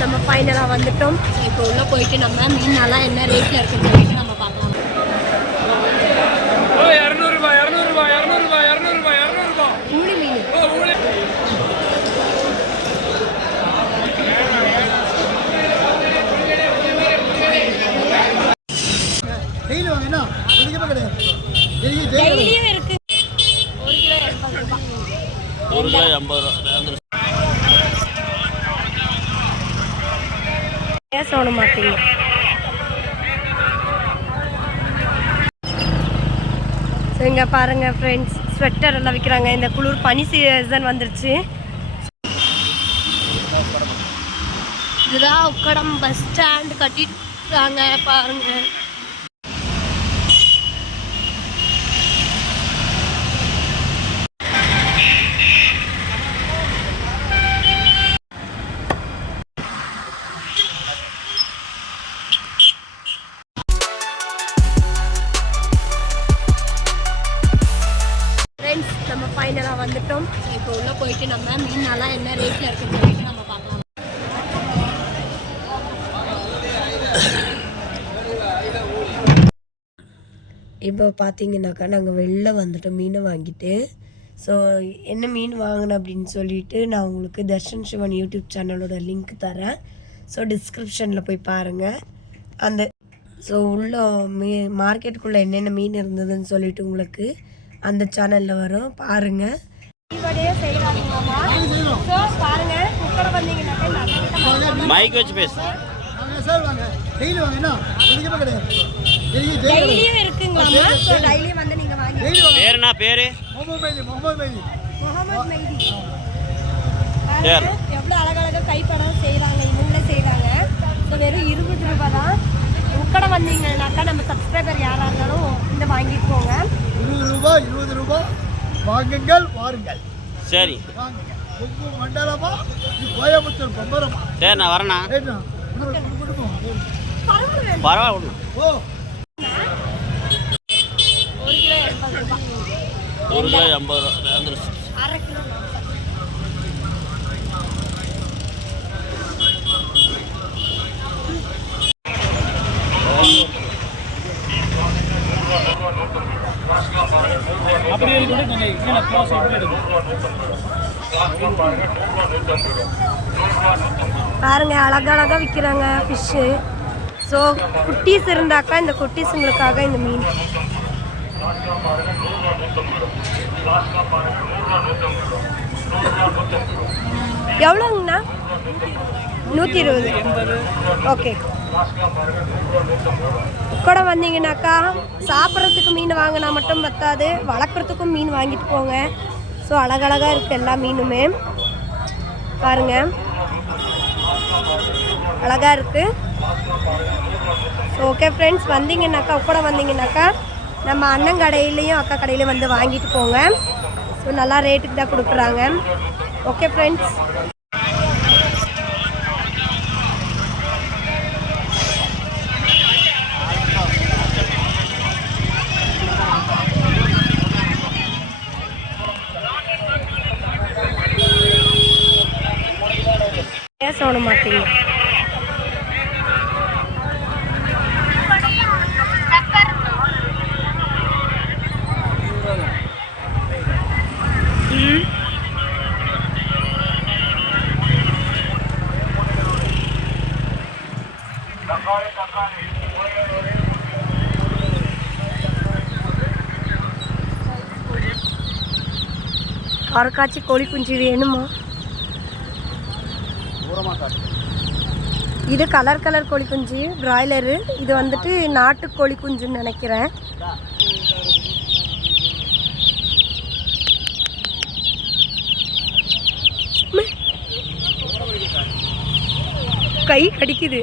நம்ம ஃபைனலாக வந்துட்டோம். இப்போ உள்ளே போயிட்டு நம்ம மீனெல்லாம் என்ன ரேட்டில் இருக்குன்னு சொல்லிட்டு நம்ம பார்க்கலாம். ஊளி மீன் டெய்லியும் இருக்கு. 1 கிலோ 80 ரூபாய். 1 கிலோ 80 ரூபா. சோன மாட்டீங்க. இங்க பாருங்க ஃப்ரெண்ட்ஸ், ஸ்வெட்டர் எல்லாம் விற்கிறாங்க. இந்த குளிர் பனி சீசன் வந்துருச்சு. இதுதான் உக்கடம் பஸ் ஸ்டாண்ட் கட்டிட்டாங்க பாருங்க. நம்ம ஃபைனலாக வந்துட்டோம். இப்போ உள்ளே போயிட்டு நம்ம மீனெல்லாம் என்ன ரேட்டில் இருக்குன்னு சொல்லிட்டு நம்ம பார்க்கலாம். இப்போ பார்த்தீங்கன்னாக்கா நாங்கள் வெளில வந்துட்டோம் மீனை வாங்கிட்டு. ஸோ என்ன மீன் வாங்கினேன் அப்படின்னு சொல்லிட்டு நான் உங்களுக்கு தர்ஷன் சிவன் யூடியூப் சேனலோட லிங்க் தரேன். ஸோ டிஸ்கிரிப்ஷனில் போய் பாருங்கள். அந்த ஸோ உள்ள மார்க்கெட்டுக்குள்ளே என்னென்ன மீன் இருந்ததுன்னு சொல்லிட்டு உங்களுக்கு அந்த சேனலில் வரும், பாருங்கள். மைக் வச்சு பேசு. டெய்லியும் இருக்குங்களாமா. ஸோ டெய்லியும் வந்து நீங்கள் வாங்கி. பேர் என்ன பேர்? முகமது மெய்தி. எவ்வளோ அழகழகாக கைப்படம் செய்கிறாங்க, இவங்களே செய்கிறாங்க. ஸோ வெறும் 20 ரூபா தான். உக்கடை வந்தீங்கன்னாக்கா நம்ம சப்ஸ்கிரைபர் யாராக இருந்தாலும் இந்த வாங்கிட்டு போங்க. 20 ரூபா வாங்குங்கள், வாருங்கள். சரி கொங்கு மண்டலமா கோயம்புத்தூர் பம்பரமா? சரி நான் வரேண்ணா. பரவாயில்ல. ஓ 1 கிலோ 80 ரூபாய். 1 கிலோ 80 ரூபா. 1/2 கிலோ. பாருங்க அழகழகா விற்கிறாங்க ஃபிஷ்ஷு. ஸோ குட்டீஸ் இருந்தாக்கா இந்த குட்டீஸுங்களுக்காக இந்த மீன் எவ்வளோங்கண்ணா? 120. ஓகே. கூட வந்தீங்கன்னாக்கா சாப்பிட்றதுக்கு மீன் வாங்கினா மட்டும் பத்தாது, வளர்க்குறதுக்கும் மீன் வாங்கிட்டு போங்க. ஸோ அழகழகாக இருக்குது எல்லா மீனுமே. பாருங்கள் அழகாக இருக்குது. ஸோ ஓகே ஃப்ரெண்ட்ஸ், வந்தீங்கன்னாக்கா கூட வந்தீங்கன்னாக்கா நம்ம அண்ணன் கடையிலையும் அக்கா கடையிலையும் வந்து வாங்கிட்டு போங்க. ஸோ நல்லா ரேட்டுக்கு தான் கொடுக்குறாங்க. Okay friends. சோன மாட்டீங்க. அரைக்காய்ச்சி கோழி குஞ்சு வேணுமா? இது கலர் கோழி குஞ்சு பிராய்லரு. இது வந்துட்டு நாட்டு கோழி குஞ்சுன்னு நினைக்கிறேன். கை கடிக்குது.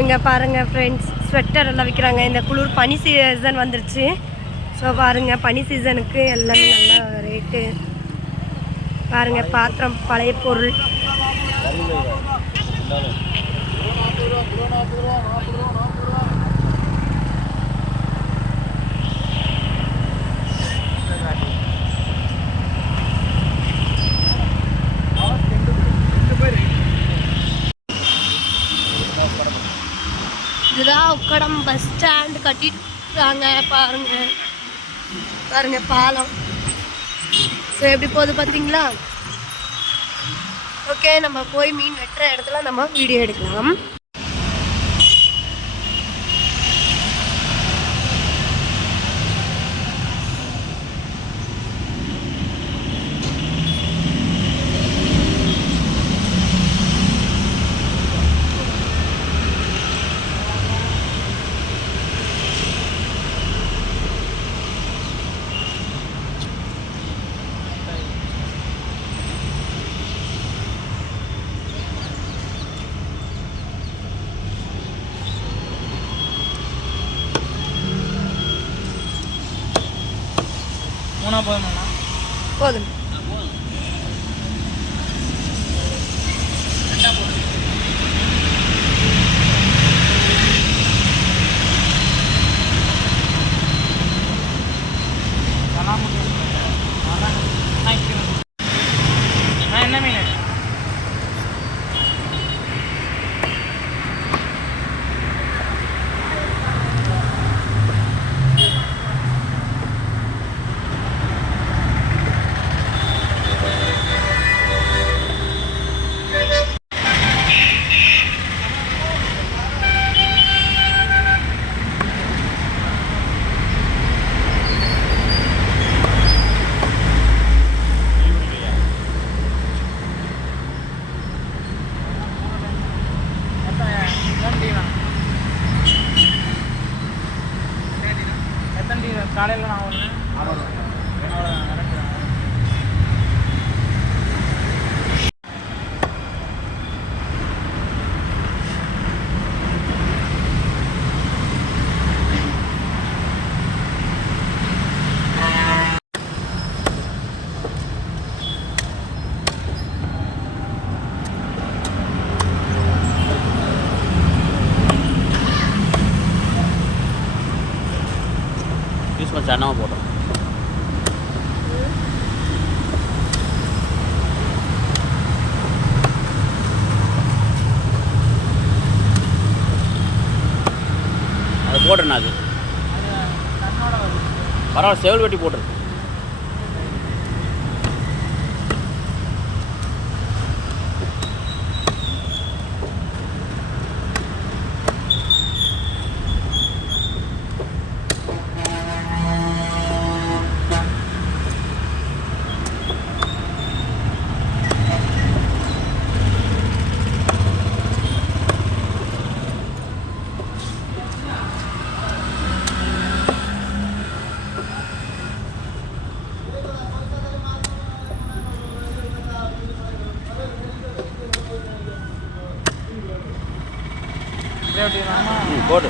இங்கே பாருங்கள் ஃப்ரெண்ட்ஸ், ஸ்வெட்டர் எல்லாம் விற்கிறாங்க. இந்த குளிர் பனி சீசன் வந்துருச்சு. ஸோ பாருங்கள், பனி சீசனுக்கு எல்லாமே நல்லா ரேட்டு. பாருங்கள், பாத்திரம், பழைய பொருள். 40 ரூபா 40 ரூபா 40 ரூபா இதுதான் உக்கடம் பஸ் ஸ்டாண்ட் கட்டிட்டாங்க பாருங்க. பாருங்க பாலம். ஸோ எப்படி போகுது பார்த்தீங்களா? ஓகே, நம்ம போய் மீன் வெட்டுற இடத்துல நம்ம வீடியோ எடுக்கலாம். போதும். என்ன மீன்? காலையில் நான் ஒன்று கொஞ்சம் அண்ணாம போட்டோம். அதை போட்டுருண்ணா அது பரவாயில்ல, செவல் வெட்டி போட்டுரு. போடு.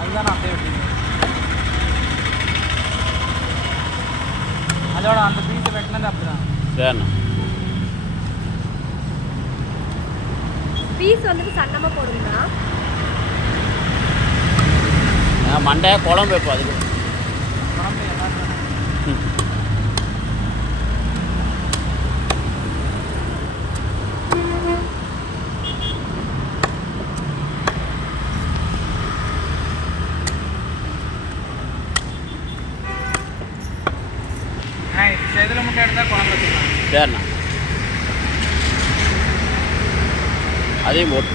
அதுதான் அப்படியே வெட்டிங்க. அதோட அந்த பீஸை வெட்டினது அப்படிதான். சரிண்ணா. பீஸ் வந்துட்டு சன்னமாக போடுங்களா? மண்டையாக குழம்பு வைப்போம். அதுக்கு குழம்பு எல்லாரும் செதில் முட்டை எடுத்தால் குழம்பு வச்சுக்கலாம். சரிண்ணா. அதையும் போட்டு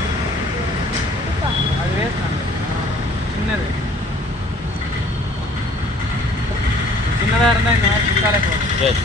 அது வேஸ்ட் தான். சின்னது சின்னதாக இருந்தால் இந்த மாதிரி சுத்தாலே போதும். சரி.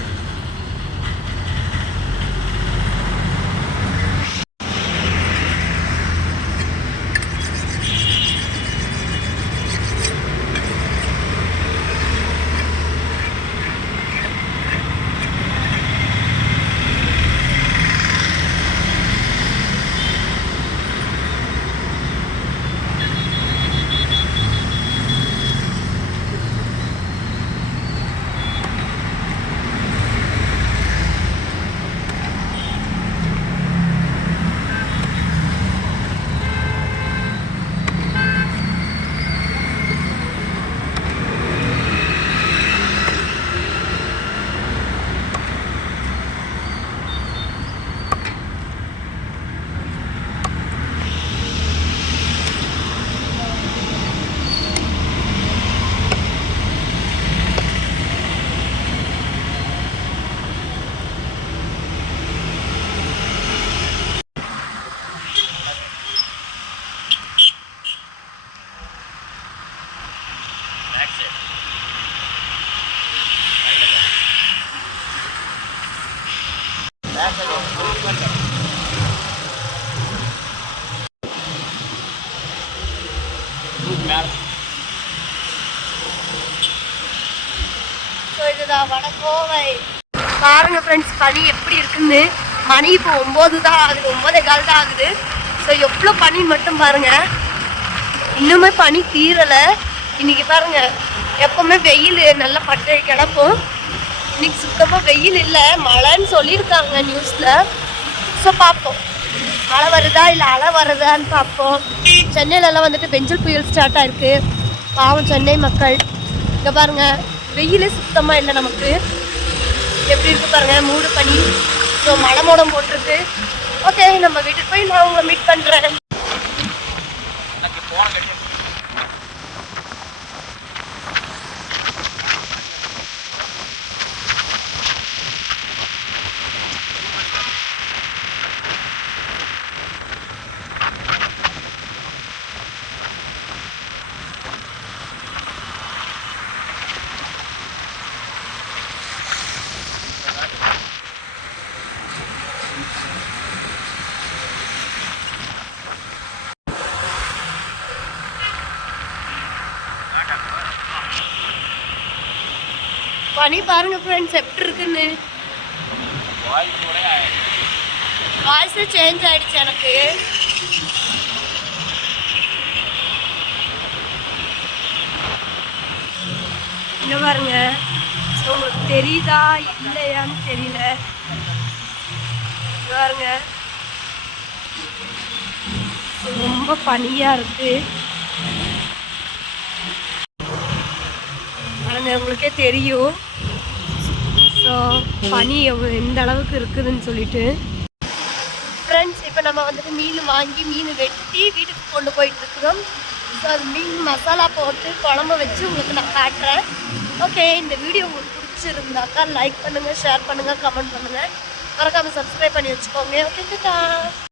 மேலே ஸோ இதுதான் வடகோவை. பாருங்க ஃப்ரெண்ட்ஸ் பனி எப்படி இருக்குன்னு. மணி இப்போ 9 தான் ஆகுது, 9:15 தான் ஆகுது. ஸோ எவ்வளோ பனி மட்டும் பாருங்க. இன்னுமே பனி தீரலை. இன்னைக்கு பாருங்க எப்பவுமே வெயில் நல்லா பட்டு கிடப்போம். இன்னைக்கு சுத்தமாக வெயில் இல்லை, மழைன்னு சொல்லியிருக்காங்க நியூஸில். ஸோ பார்ப்போம் மழை வருதா இல்லை அலை வருதான்னு பார்ப்போம். சென்னையிலலாம் வந்துட்டு பெஞ்சல் புயல் ஸ்டார்ட் ஆயிருக்கு. பாவம் சென்னை மக்கள். இங்கே பாருங்க வெயிலே சுத்தமாக இல்லை நமக்கு. எப்படி இருக்கு பாருங்க, மூடு பனி. ஸோ மழை மோடம் போட்டிருக்கு. ஓகே நம்ம வீட்டுக்கு போய் நான் உங்களை மீட் பண்ணுறேன். போன கட்டி பனி பாருங்க ஃப்ரெண்ட்ஸ் எப்படி இருக்குன்னு. வாய்ஸே சேஞ்ச் ஆயிடுச்சு எனக்கு. என்ன பாருங்க, உங்களுக்கு தெரியுதா இல்லையான்னு தெரியல. பாருங்க ரொம்ப பனியா இருக்கு. பாருங்க உங்களுக்கே தெரியும். ஸோ பனி எந்த அளவுக்கு இருக்குதுன்னு சொல்லிட்டு ஃப்ரெண்ட்ஸ் இப்போ நம்ம வந்துட்டு மீன் வாங்கி மீன் வெட்டி வீட்டுக்கு கொண்டு போயிட்டு இருக்கிறோம். ஸோ அது மீன் மசாலா போட்டு குழம்பு வச்சு உங்களுக்கு நான் காட்டுறேன். ஓகே இந்த வீடியோ உங்களுக்கு பிடிச்சிருந்தாக்கா லைக் பண்ணுங்கள், ஷேர் பண்ணுங்கள், கமெண்ட் பண்ணுங்கள், மறக்காமல் சப்ஸ்கிரைப் பண்ணி வச்சுக்கோங்க. ஓகே.